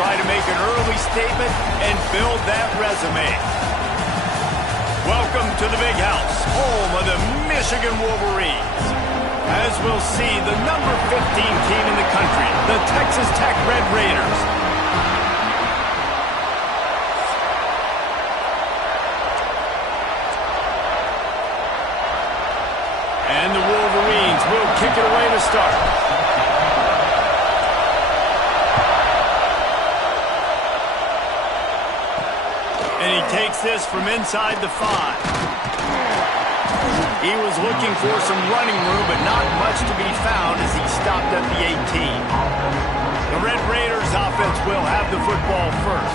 try to make an early statement and build that resume. Welcome to the Big House, home of the Michigan Wolverines. As we'll see, the number 15 team in the country, the Texas Tech Red Raiders. And the Wolverines will kick it away to start. And he takes this from inside the 5. He was looking for some running room, but not much to be found as he stopped at the 18. The Red Raiders offense will have the football first.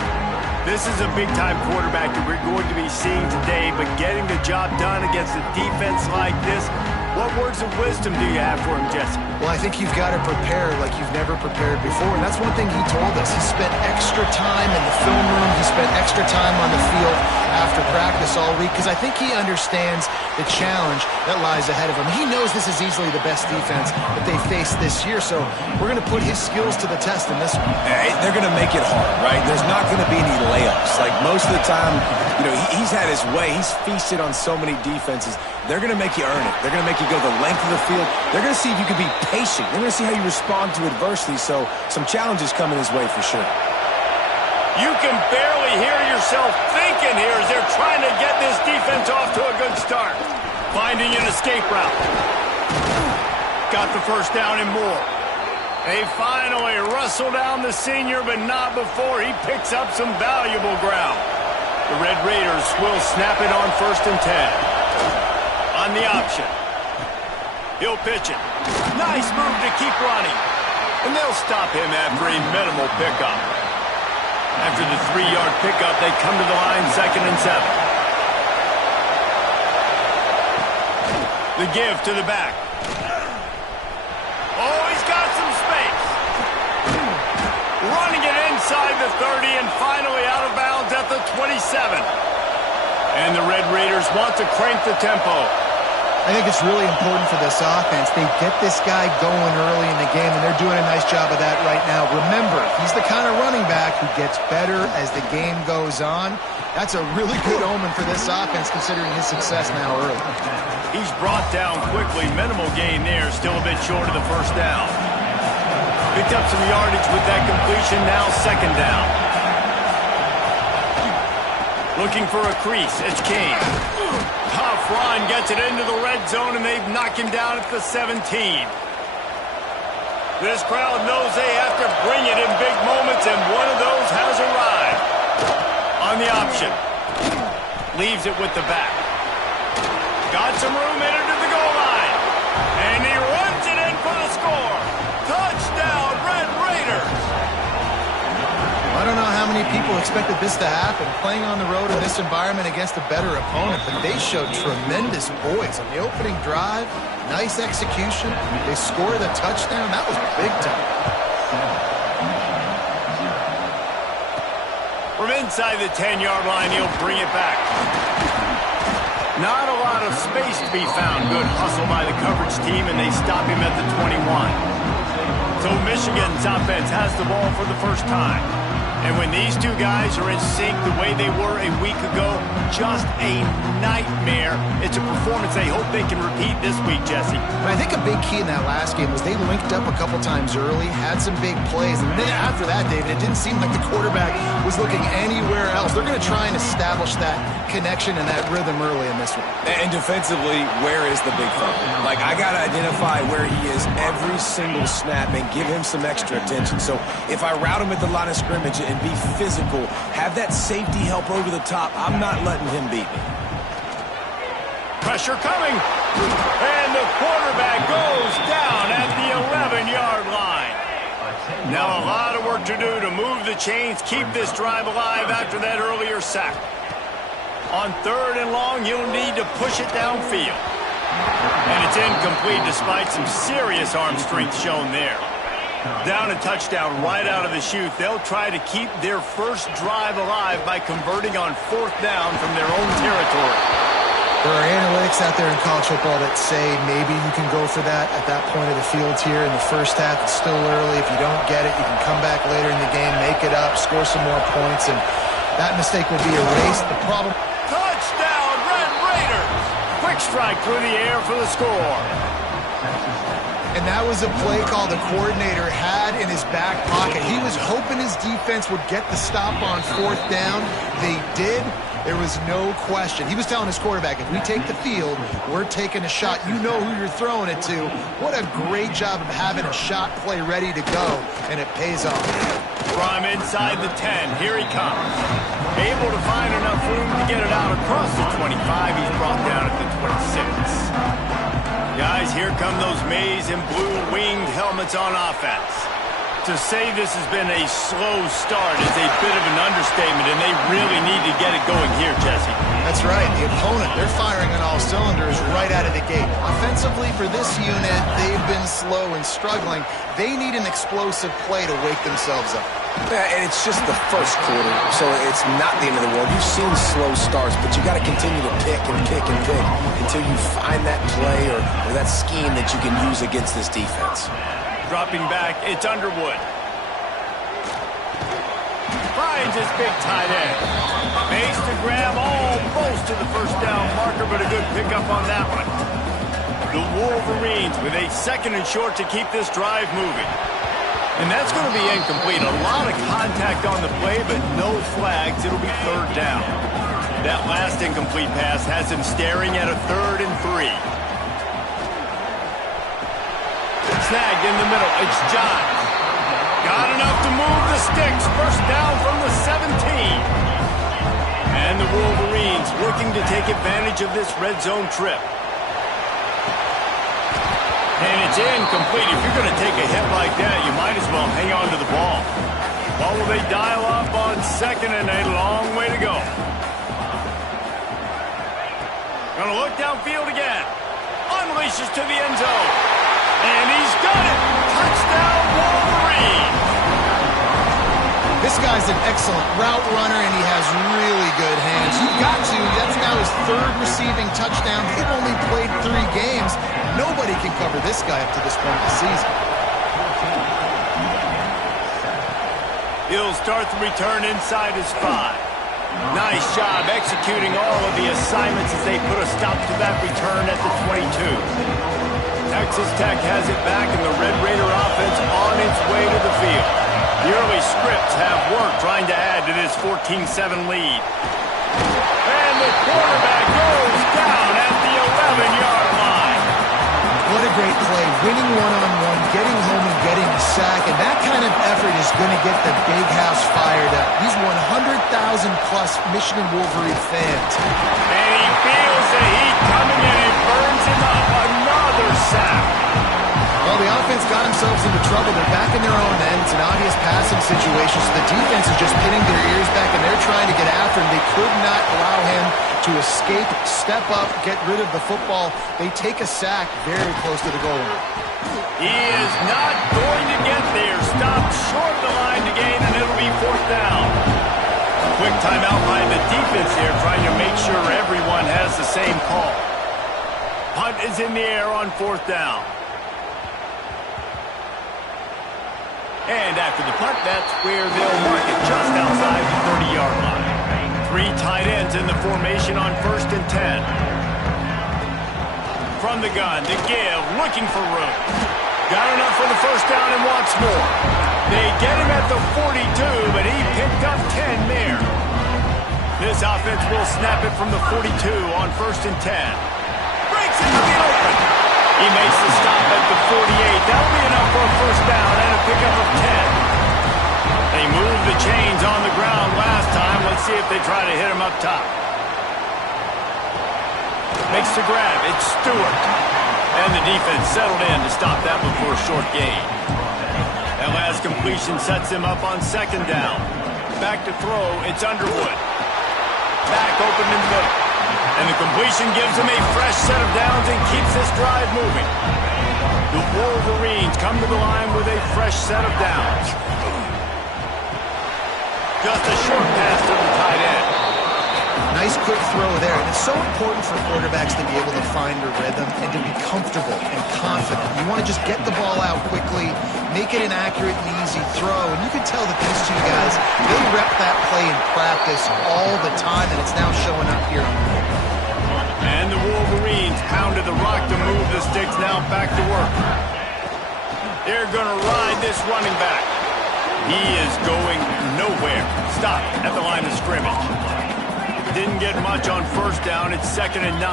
This is a big-time quarterback that we're going to be seeing today, but getting the job done against a defense like this, what words of wisdom do you have for him, Jesse? Well, I think you've got to prepare like you've never prepared before, and that's one thing he told us. He spent extra time in the film room. He spent extra time on the field after practice all week because I think he understands the challenge that lies ahead of him. He knows this is easily the best defense that they face this year, so we're going to put his skills to the test in this one. They're going to make it hard, right? There's not going to be any layups. Like most of the time, you know, he's had his way. He's feasted on so many defenses. They're going to make you earn it. They're going to make you go the length of the field. They're going to see if you can be patient. They're going to see how you respond to adversity, so some challenges coming his way for sure. You can barely hear yourself thinking here as they're trying to get this defense off to a good start. Finding an escape route. Got the first down and more. They finally rustle down the senior, but not before he picks up some valuable ground. The Red Raiders will snap it on 1st and 10. On the option. He'll pitch it. Nice move to keep running. And they'll stop him after a minimal pickup. After the 3-yard pickup, they come to the line 2nd and 7. The give to the back. Oh, he's got some space. Running it inside the 30 and finally out of bounds at the 27. And the Red Raiders want to crank the tempo. I think it's really important for this offense. They get this guy going early in the game, and they're doing a nice job of that right now. Remember, he's the kind of running back who gets better as the game goes on. That's a really good omen for this offense, considering his success now early. He's brought down quickly. Minimal gain there, still a bit short of the first down. Picked up some yardage with that completion, now 2nd down. Looking for a crease, it's Kane. Tough run, gets it into the red zone, and they've knocked him down at the 17. This crowd knows they have to bring it in big moments, and one of those has arrived. On the option. Leaves it with the back. Got some room in it to the goal line. And he runs it in for the score. Touchdown, Red Raiders. I don't know how many people expected this to happen, playing on the road in this environment against a better opponent, but they showed tremendous poise on the opening drive. Nice execution. They scored a touchdown. That was big time. From inside the 10-yard line, he'll bring it back. Not a lot of space to be found. Good hustle by the coverage team, and they stop him at the 21. So Michigan's offense has the ball for the first time. And when these two guys are in sync the way they were a week ago, just a nightmare. It's a performance they hope they can repeat this week, Jesse. But I think a big key in that last game was they linked up a couple times early, had some big plays, and then after that, David, it didn't seem like the quarterback was looking anywhere else. They're going to try and establish that connection and that rhythm early in this one. And defensively, where is the big fella? Like, I got to identify where he is every single snap and give him some extra attention. So if I route him at the line of scrimmage and be physical, have that safety help over the top, I'm not letting him beat me. Pressure coming. And the quarterback goes down at the 11-yard line. Now a lot of work to do to move the chains, keep this drive alive after that earlier sack. On 3rd and long, you'll need to push it downfield. And it's incomplete despite some serious arm strength shown there. Down a touchdown right out of the chute. They'll try to keep their first drive alive by converting on 4th down from their own territory. There are analytics out there in college football that say maybe you can go for that at that point of the field here in the first half. It's still early. If you don't get it, you can come back later in the game, make it up, score some more points, and that mistake will be erased. The problem... Touchdown, Red Raiders! Quick strike through the air for the score. And that was a play call the coordinator had in his back pocket. He was hoping his defense would get the stop on fourth down. They did. There was no question. He was telling his quarterback, if we take the field, we're taking a shot. You know who you're throwing it to. What a great job of having a shot play ready to go, and it pays off. From inside the 10, here he comes. Able to find enough room to get it out across the 25. He's brought down at the 26. Guys, here come those maize and blue winged helmets on offense. To say this has been a slow start is a bit of an understatement, and they really need to get it going here, Jesse. That's right. The opponent, they're firing on all cylinders right out of the gate. Offensively, for this unit, they've been slow and struggling. They need an explosive play to wake themselves up. Yeah, and it's just the first quarter, so it's not the end of the world. You've seen slow starts, but you got to continue to pick and pick and pick until you find that play or that scheme that you can use against this defense. Dropping back, it's Underwood. Finds his big tight end. Makes the grab almost to the first down marker, but a good pickup on that one. The Wolverines with a second and short to keep this drive moving. And that's going to be incomplete. A lot of contact on the play, but no flags. It'll be third down. That last incomplete pass has him staring at a 3rd and 3. Snagged in the middle. It's John. Got enough to move the sticks. First down from the 17. And the Wolverines looking to take advantage of this red zone trip. And it's incomplete. If you're going to take a hit like that, you might as well hang on to the ball. Well, will they dial up on 2nd and a long way to go? Going to look downfield again. Unleashes to the end zone. And he's got it. Touchdown, Wolverine. This guy's an excellent route runner, and he has really good hands. You've got to. That's now his 3rd receiving touchdown. They've only played 3 games. Nobody can cover this guy up to this point of the season. He'll start the return inside his 5. Nice job executing all of the assignments as they put a stop to that return at the 22. Texas Tech has it back, and the Red Raider offense on its way to the field. The early scripts have worked trying to add to this 14-7 lead. And the quarterback goes down at the 11-yard line. What a great play. Winning one-on-one, getting home and getting a sack, and that kind of effort is going to get the big house fired up. These 100,000-plus Michigan Wolverine fans. And he feels the heat coming in and burns him up. Another sack. Well, the offense got themselves into trouble. They're back in their own end. It's an obvious passing situation, so the defense is just pinning their ears back, and they're trying to get after him. They could not allow him to escape, step up, get rid of the football. They take a sack very close to the goal line. He is not going to get there. Stopped short of the line to gain, and it'll be 4th down. Quick timeout by the defense here, trying to make sure everyone has the same call. Punt is in the air on 4th down. And after the punt, that's where they'll mark it, just outside the 30-yard line. 3 tight ends in the formation on 1st and 10. From the gun, to give, looking for room. Got enough for the first down and wants more. They get him at the 42, but he picked up 10 there. This offense will snap it from the 42 on 1st and 10. Breaks into the open. He makes the stop at the 48. That'll be enough for a first down and a pickup of 10. They moved the chains on the ground last time. Let's see if they try to hit him up top. Makes the grab. It's Stewart. And the defense settled in to stop that one for a short gain. That last completion sets him up on 2nd down. Back to throw. It's Underwood. Back open in the middle. And the completion gives him a fresh set of downs and keeps this drive moving. The Wolverines come to the line with a fresh set of downs. Just a short pass to the tight end. Nice quick throw there. And it's so important for quarterbacks to be able to find a rhythm and to be comfortable and confident. You want to just get the ball out quickly, make it an accurate and easy throw. And you can tell that these two guys, they rep that play in practice all the time, and it's now showing up here on the field. And the Wolverines pounded the rock to move the sticks now back to work. They're going to ride this running back. He is going nowhere. Stop at the line of scrimmage. Didn't get much on first down. It's 2nd and 9.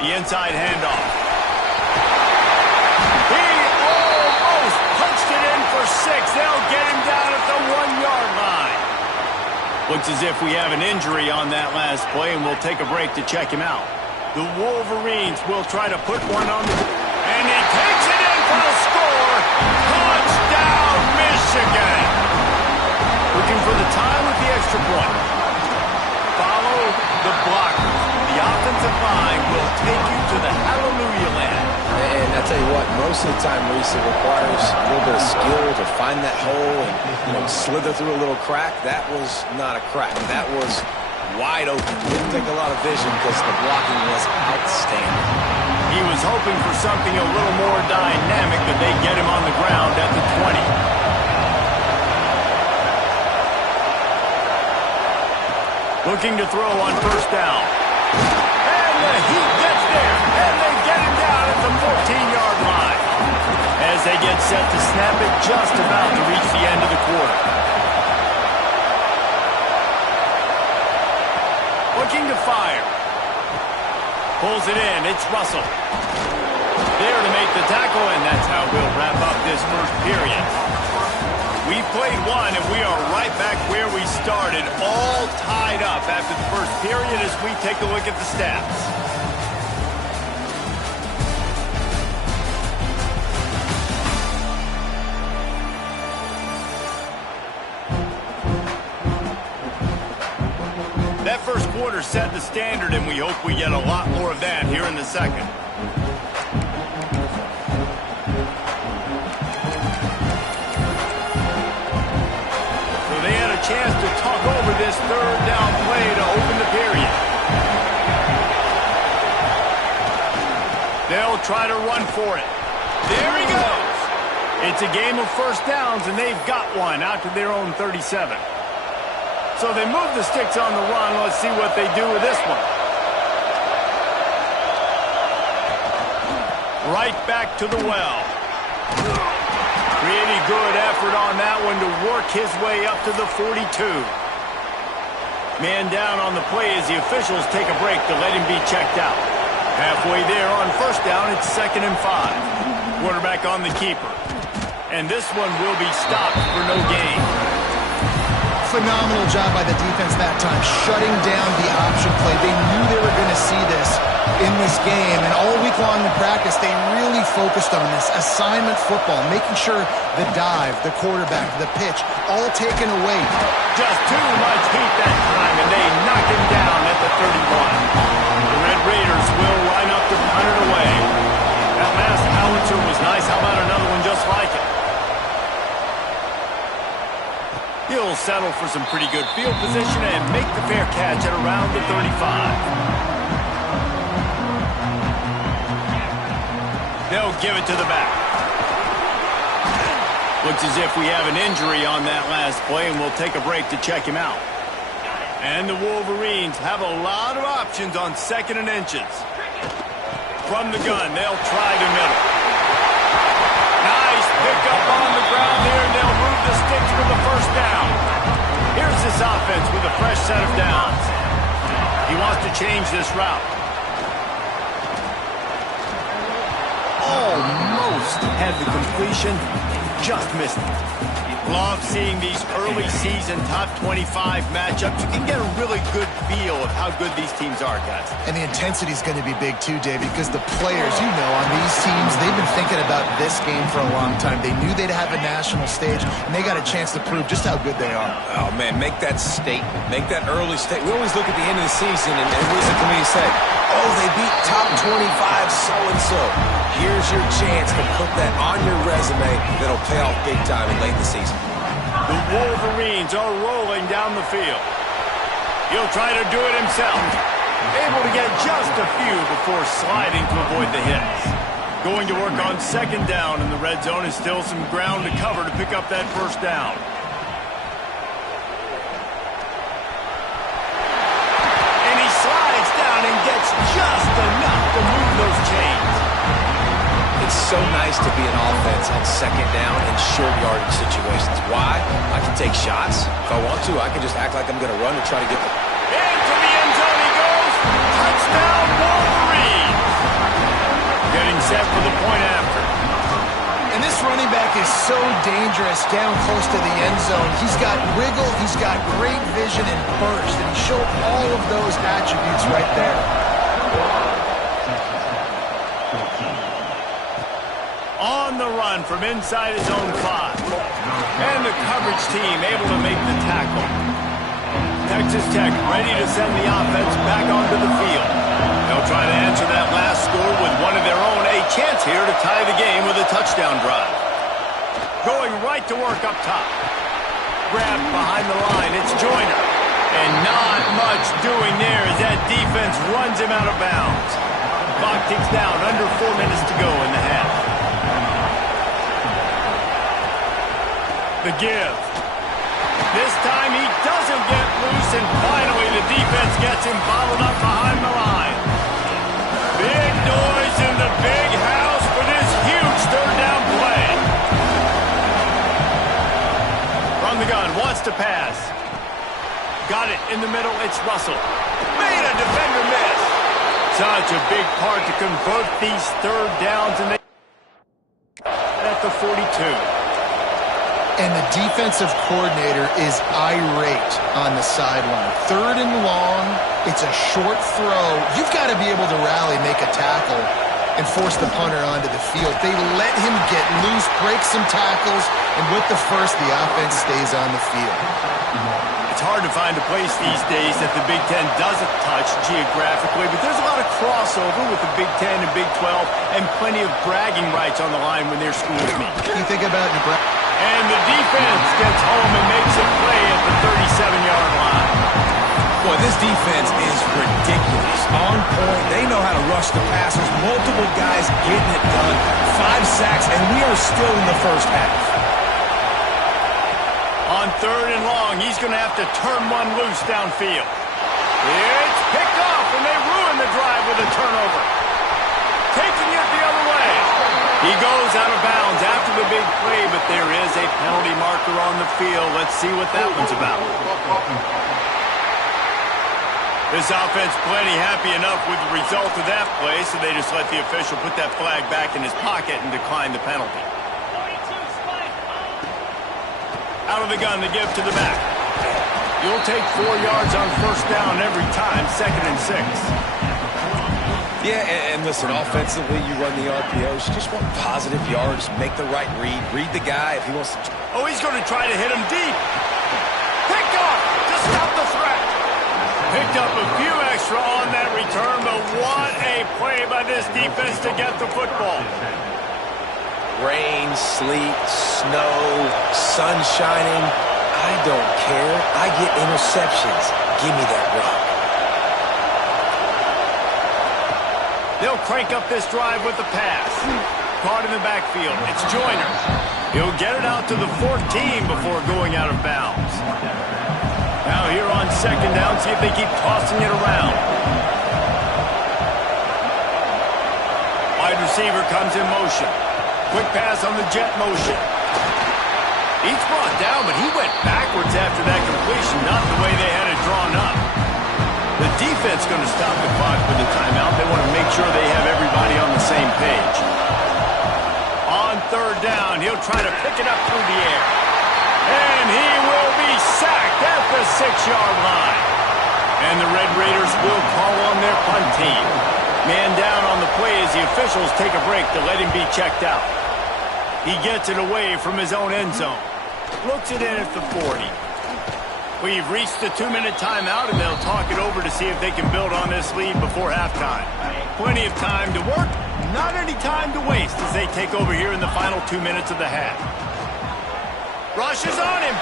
The inside handoff. He almost punched it in for 6. They'll get him down at the 1-yard line. Looks as if we have an injury on that last play, and we'll take a break to check him out. The Wolverines will try to put one on the... And he takes it in for a score. Touchdown, Michigan. Looking for the tie with the extra point. Follow the blockers. The offensive line will take you to the hallelujah land. And I tell you what, most of the time, Reese, it requires a little bit of skill to find that hole and slither through a little crack. That was not a crack. That was wide open. Didn't take a lot of vision because the blocking was outstanding. He was hoping for something a little more dynamic, but they get him on the ground at the 20. Looking to throw on first down. And the Heat gets there, and they get him down at the 14-yard line. As they get set to snap it, just about to reach the end of the quarter. Looking to fire. Pulls it in. It's Russell. There to make the tackle, and that's how we'll wrap up this first period. We've played one, and we are right back where we started, all tied up after the first period as we take a look at the stats. That first quarter set the standard, and we hope we get a lot more of that here in the second. So they had a chance to talk over this third down play to open the period. They'll try to run for it. There he goes. It's a game of first downs, and they've got one out to their own 37. So they move the sticks on the run. Let's see what they do with this one. Right back to the well. Really good effort on that one to work his way up to the 42. Man down on the play as the officials take a break to let him be checked out. Halfway there on first down, it's 2nd and 5. Quarterback on the keeper. And this one will be stopped for no gain. Phenomenal job by the defense that time, shutting down the option play. They knew they were going to see this in this game, and all week long in practice, they really focused on this assignment football, making sure the dive, the quarterback, the pitch, all taken away. Just too much heat that time, and they knock him down at the 31. The Red Raiders will line up to punt it away. That last howitzer was nice. How about another one just like it? He'll settle for some pretty good field position and make the fair catch at around the 35. They'll give it to the back. Looks as if we have an injury on that last play, and we'll take a break to check him out. And the Wolverines have a lot of options on 2nd and inches. From the gun, they'll try the middle. Nice pickup on the ground here, and they'll move the sticks for the first down. Here's this offense with a fresh set of downs. He wants to change this route. Almost had the completion, just missed it. Love seeing these early season top 25 matchups. You can get a really good feel of how good these teams are, guys. And the intensity is going to be big too, Dave, because the players, you know, on these teams, they've been thinking about this game for a long time. They knew they'd have a national stage, and they got a chance to prove just how good they are. Oh, man, make that statement. Make that early statement. We always look at the end of the season, and listen to me say, oh, they beat top 25 so-and-so. Here's your chance to put that on your resume that'll pay off big time in late in the season. The Wolverines are rolling down the field. He'll try to do it himself. Able to get just a few before sliding to avoid the hits. Going to work on second down, and the red zone is still some ground to cover to pick up that first down. And he slides down and gets just enough to move those chains. It's so nice to be an offense on second down in short yardage situations. Why? I can take shots. If I want to, I can just act like I'm going to run and try to get the... Into the end zone he goes. Touchdown, Wolverine. Getting set for the point after. And this running back is so dangerous down close to the end zone. He's got wiggle, he's got great vision and burst, and he showed all of those attributes right there. On the run from inside his own 5. And the coverage team able to make the tackle. Texas Tech ready to send the offense back onto the field. They'll try to answer that last score with one of their own. A chance here to tie the game with a touchdown drive. Going right to work up top. Grabbed behind the line. It's Joyner. And not much doing there as that defense runs him out of bounds. Clock ticks down. Under 4 minutes to go in the half. The give. This time he doesn't get loose, and finally the defense gets him bottled up behind the line. Big noise in the big house for this huge third down play. From the gun, wants to pass. Got it in the middle, it's Russell. Made a defender miss. Such a big part to convert these third downs, and they at the 42. And the defensive coordinator is irate on the sideline. Third and long, it's a short throw. You've got to be able to rally, make a tackle, and force the punter onto the field. They let him get loose, break some tackles, and with the first, the offense stays on the field. It's hard to find a place these days that the Big Ten doesn't touch geographically, but there's a lot of crossover with the Big Ten and Big 12 and plenty of bragging rights on the line when their schools meet. You think about Nebraska. And the defense gets home and makes a play at the 37-yard line. Boy, this defense is ridiculous. On point. They know how to rush the passers. Multiple guys getting it done. 5 sacks, and we are still in the first half. On third and long, he's going to have to turn one loose downfield. It's picked off, and they ruin the drive with a turnover. Taking it the other way. He goes out of bounds after the big play, but there is a penalty marker on the field. Let's see what that one's about. This offense plenty happy enough with the result of that play, so they just let the official put that flag back in his pocket and decline the penalty. Out of the gun, the give to the back. You'll take 4 yards on first down every time, 2nd and 6. Yeah, and listen, offensively, you run the RPOs. You just want positive yards, make the right read the guy if he wants to. Oh, he's going to try to hit him deep. Picked off to stop the threat. Picked up a few extra on that return, but what a play by this defense to get the football. Rain, sleet, snow, sun shining. I don't care. I get interceptions. Give me that rock. They'll crank up this drive with the pass. Caught in the backfield. It's Joyner. He'll get it out to the 14 before going out of bounds. Now here on second down, see if they keep tossing it around. Wide receiver comes in motion. Quick pass on the jet motion. He's brought down, but he went backwards after that completion, not the way they had it drawn up. The defense going to stop the clock with the timeout. They want to make sure they have everybody on the same page. On third down, he'll try to pick it up through the air. And he will be sacked at the 6-yard line. And the Red Raiders will call on their punt team. Man down on the play as the officials take a break to let him be checked out. He gets it away from his own end zone. Looks it in at the 40. We've reached the 2-minute timeout, and they'll talk it over to see if they can build on this lead before halftime. Plenty of time to work, not any time to waste as they take over here in the final 2 minutes of the half. Rush is on him.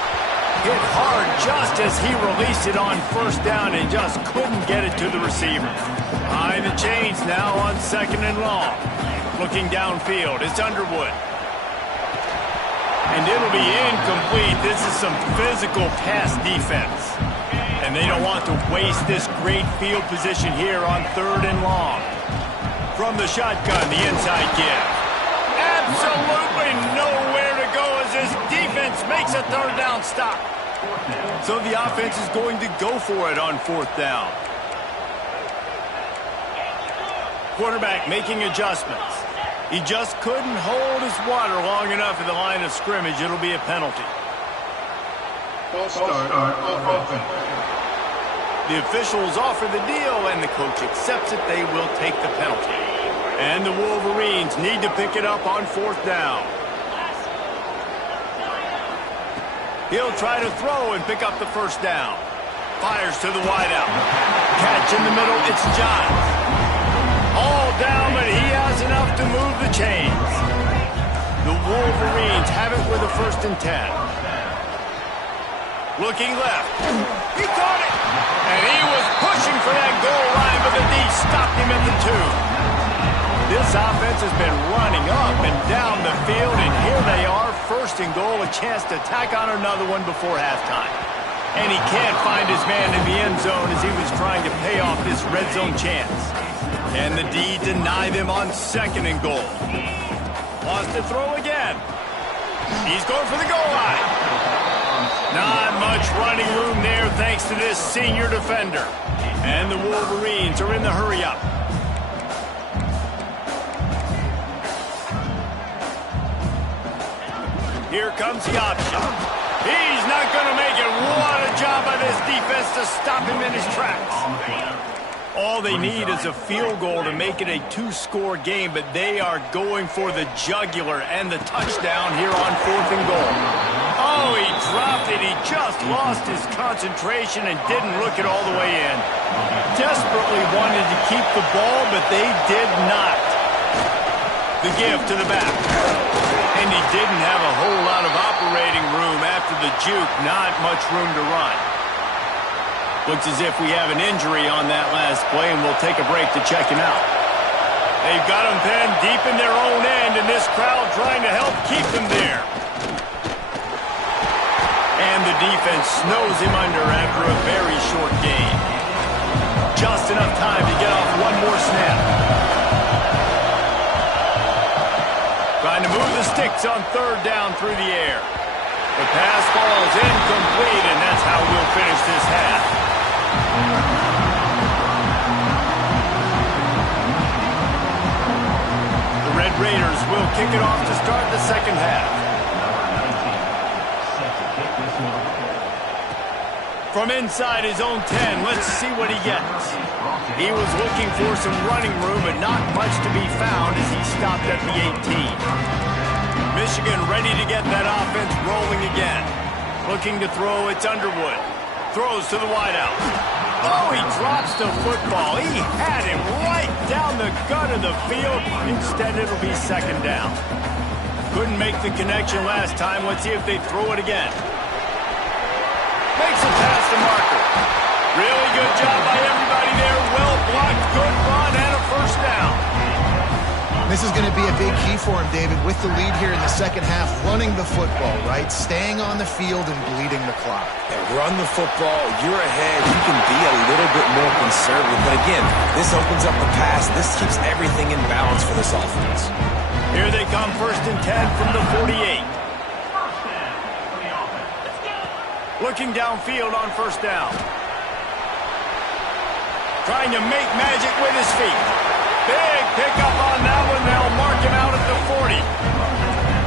hit hard just as he released it on first down and just couldn't get it to the receiver. Behind the chains now on 2nd and long. Looking downfield, it's Underwood. And it'll be incomplete. This is some physical pass defense. And they don't want to waste this great field position here on 3rd and long. From the shotgun, the inside give. Absolutely nowhere to go as this defense makes a 3rd down stop. So the offense is going to go for it on 4th down. Quarterback making adjustments. He just couldn't hold his water long enough at the line of scrimmage. It'll be a penalty. False start offense. The officials offer the deal, and the coach accepts it. They will take the penalty. And the Wolverines need to pick it up on 4th down. He'll try to throw and pick up the 1st down. Fires to the wideout. Catch in the middle, it's Johns. All down, but he has enough to move the chains. The Wolverines have it with a 1st and 10. Looking left. He caught it! And he was pushing for that goal line, but the D stopped him at the 2. This offense has been running up and down the field, and here they are, 1st and goal, a chance to tack on another one before halftime. And he can't find his man in the end zone as he was trying to pay off this red zone chance. And the D deny them on 2nd and goal. Wants to throw again. He's going for the goal line. Not much running room there thanks to this senior defender. And the Wolverines are in the hurry-up. Here comes the option. He's not going to make it. What a job by this defense to stop him in his tracks. All they need is a field goal to make it a 2-score game, but they are going for the jugular and the touchdown here on 4th and goal. Oh, he dropped it. He just lost his concentration and didn't look it all the way in. Desperately wanted to keep the ball, but they did not. The give to the back. And he didn't have a whole lot of operating room after the juke. Not much room to run. Looks as if we have an injury on that last play, and we'll take a break to check him out. They've got him pinned deep in their own end, and this crowd trying to help keep them there. And the defense snows him under after a very short game. Just enough time to get off one more snap. Trying to move the sticks on 3rd down through the air. The pass falls incomplete, and that's how we'll finish this half. The Red Raiders will kick it off to start the 2nd half. From inside his own 10, let's see what he gets. He was looking for some running room, but not much to be found as he stopped at the 18. Michigan ready to get that offense rolling again. Looking to throw, it's Underwood. Throws to the wideout. Oh, he drops the football. He had him right down the gut of the field. Instead, it'll be 2nd down. Couldn't make the connection last time. Let's see if they throw it again. Makes it past the marker. Really good job by everybody there. Well blocked, good run, and a 1st down. This is going to be a big key for him, David, with the lead here in the 2nd half, running the football, right? Staying on the field and bleeding the clock. Yeah, run the football. You're ahead. You can be a little bit more conservative. But again, this opens up the pass. This keeps everything in balance for this offense. Here they come, 1st and 10 from the 48. Looking downfield on 1st down. Trying to make magic with his feet. Big pickup on that one. They'll mark him out at the 40.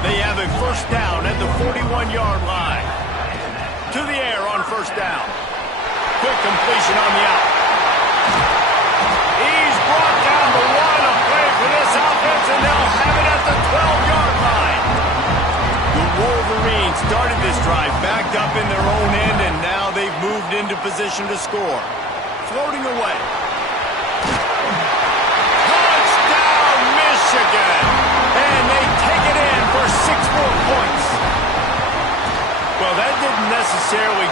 They have a 1st down at the 41-yard line. To the air on 1st down. Quick completion on the out. He's brought down the 1, a play for this offense, and they'll have it at the 12-yard line. The Wolverines started this drive backed up in their own end, and now they've moved into position to score. Floating away. Touchdown, Michigan! And they take it in for 6 more points. Well, that didn't unnecessarily